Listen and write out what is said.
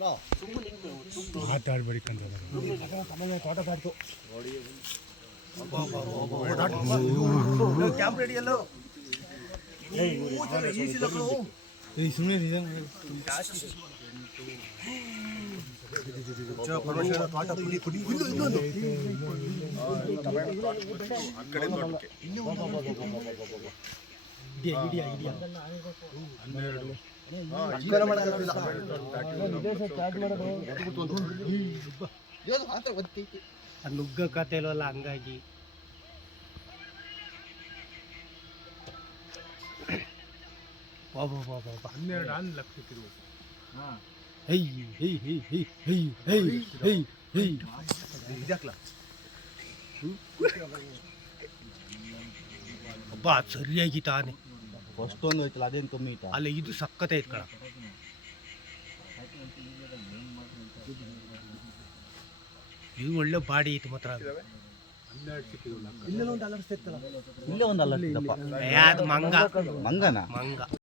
हाथ डाल बड़ी कंधा ಕ್ಯಾಂಪ್ ರೆಡಿ ಅಲ್ಲೋ ಏಯ್ ಸುಮ್ಮನೆ ರೀಸನ್ ಆ ಕಡೆ ತೋಟಕ್ಕೆ ಮಾತ್ರ ಗೊತ್ತೈತಿ. ನುಗ್ಗ ಕತೆ ಇಲ್ವಲ್ಲ ಹಂಗಾಗಿ ಹನ್ನೆರಡು ಆನ್ ಲಕ್ಷಕ್ಕಿರ್ಬೇಕು ಹೈ ಹೈ ಹೈ ಹೈ ಹೈ ಹೈ ಹೈ ಹೈ ಇದ್ಯಾಕ್ಲ? ಒಬ್ಬ ಸರಿಯಾಗಿ ತಾನೆ ಅಷ್ಟೊಂದು ಹೋಯ್ತಲ್ಲ ಅದೇನು ಕಮ್ಮಿ ಐತಾ ಅಲ್ಲ ಇದು ಸಕ್ಕತ್ತೆ ಇತ್ತು ಕಣ ಇದು ಒಳ್ಳೆ ಬಾಡಿ ಐತೆ ಮಾತ್ರ ಇಲ್ಲೇ ಒಂದು ಅಲರ್ಸ್ತಿತ್ತಲ್ಲ ಇಲ್ಲೇ ಒಂದು ಅಲರ್ಸ್ತಿದ್ದಪ್ಪ ಯಾವ್ದು ಮಂಗ ಮಂಗನ ಮಂಗ